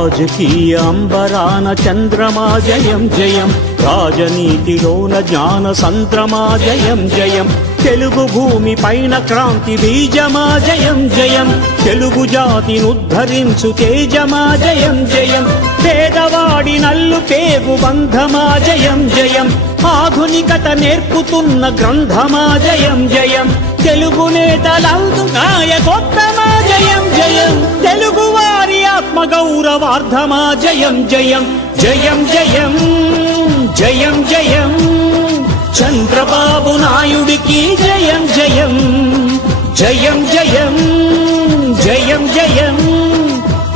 రాజకీయ అంబరాన చంద్రమా జయం జయం, రాజనీతిలోన జ్ఞాన సంద్రమా జయం జయం, తెలుగు భూమి పైన క్రాంతి బీజమా జయం జయం, తెలుగు జాతినుద్ధరించు తేజమా జయం జయం, పేదవాడి నల్లు పేగు బంధమా జయం జయం, ఆధునికత నేర్పుతున్న గ్రంథమా జయం జయం, తెలుగు నేతలందు నాయకోత్తమా జయం జయం, తెలుగు వారి ఆత్మగౌరవార్థమా జయం జయం జయం జయం జయం జయం, చంద్రబాబు నాయుడికి జయం జయం జయం జయం జయం జయం,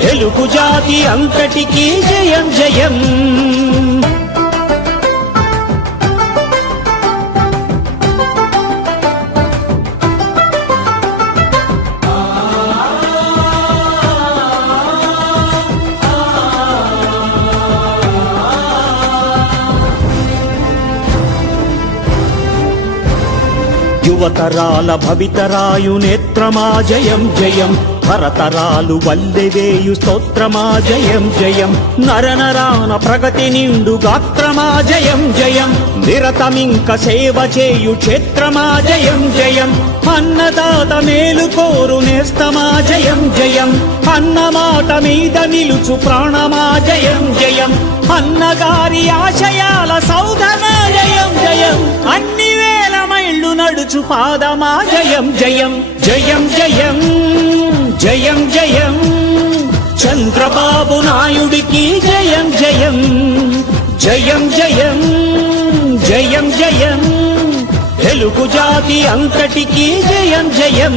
తెలుగు జాతి అంతటికీ జయం జయం. యువతరాల భవితరాయు నేత్రమా జయం జయం, తరతరాలు వల్లెవేయు స్తోత్రమా జయం జయం, నరనరాన ప్రగతి నిండు గాత్రమా జయం జయం, నిరతమింక సేవ చేయు క్షేత్రమా జయం జయం, అన్నదాత మేలు కోరు నేస్తమా జయం జయం, అన్నమాట మీద నిలుచు ప్రాణమా జయం జయం, అన్నగారి ఆశయాల సౌధమా జయం జయం, అన్ని వేల మైళ్ళు నడుచు పాదమా జయం జయం జయం జయం జయం జయం, చంద్రబాబు నాయుడికి జయం జయం జయం జయం జయం జయం, తెలుగు జాతి అంతటికీ జయం జయం.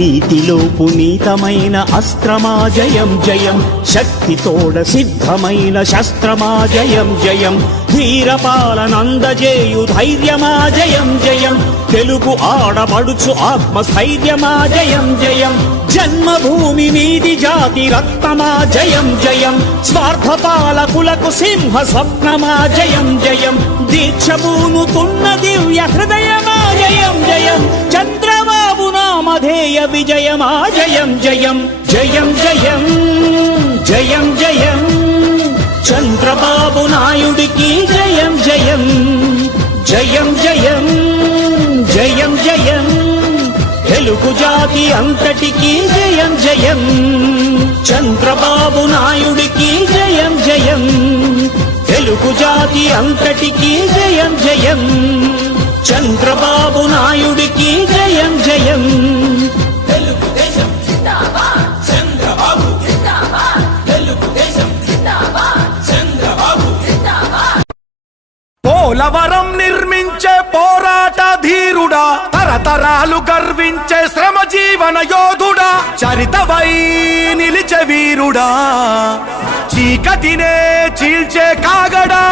నీతిలో పునీతమైన అస్త్రమా జయం జయం, శక్తితోడ సిద్ధమైన శస్త్రమా జయం జయం, ధీరపాలనందజేయు ధైర్యమా జయం జయం, తెలుగు ఆడబడుచు ఆత్మస్థైర్యమా జయం జయం, జన్మభూమి మీది జాతి రక్తమా జయం జయం, స్వార్థపాలకులకు సింహ స్వప్నమా జయం జయం, దీక్షభూనుతున్న దివ్య హృదయమా జయం జయం, చంద్రబాబు నామధేయ విజయమా జయం జయం జయం జయం జయం జయం, చంద్రబాబు నాయుడికి జయం జయం జయం జయం జయం జయం, తెలుగు జాతి అంతటికీ జయం జయం, చంద్రబాబు నాయుడికి జయం జయం, తెలుగు జాతి అంతటికీ జయం జయం, చంద్రబాబు నాయుడికి జయం జయం. తెలుగుదేశం జిందాబాద్, చంద్రబాబు జిందాబాద్, తెలుగుదేశం జిందాబాద్, చంద్రబాబు జిందాబాద్. పోలవరం నిర్మించే పోరాట ధీరుడా, తరతరాలు గర్వించే శ్రమ జీవన యోధుడా, చరితవై నిలిచే వీరుడా, చీకటినే చీల్చే కాగడా.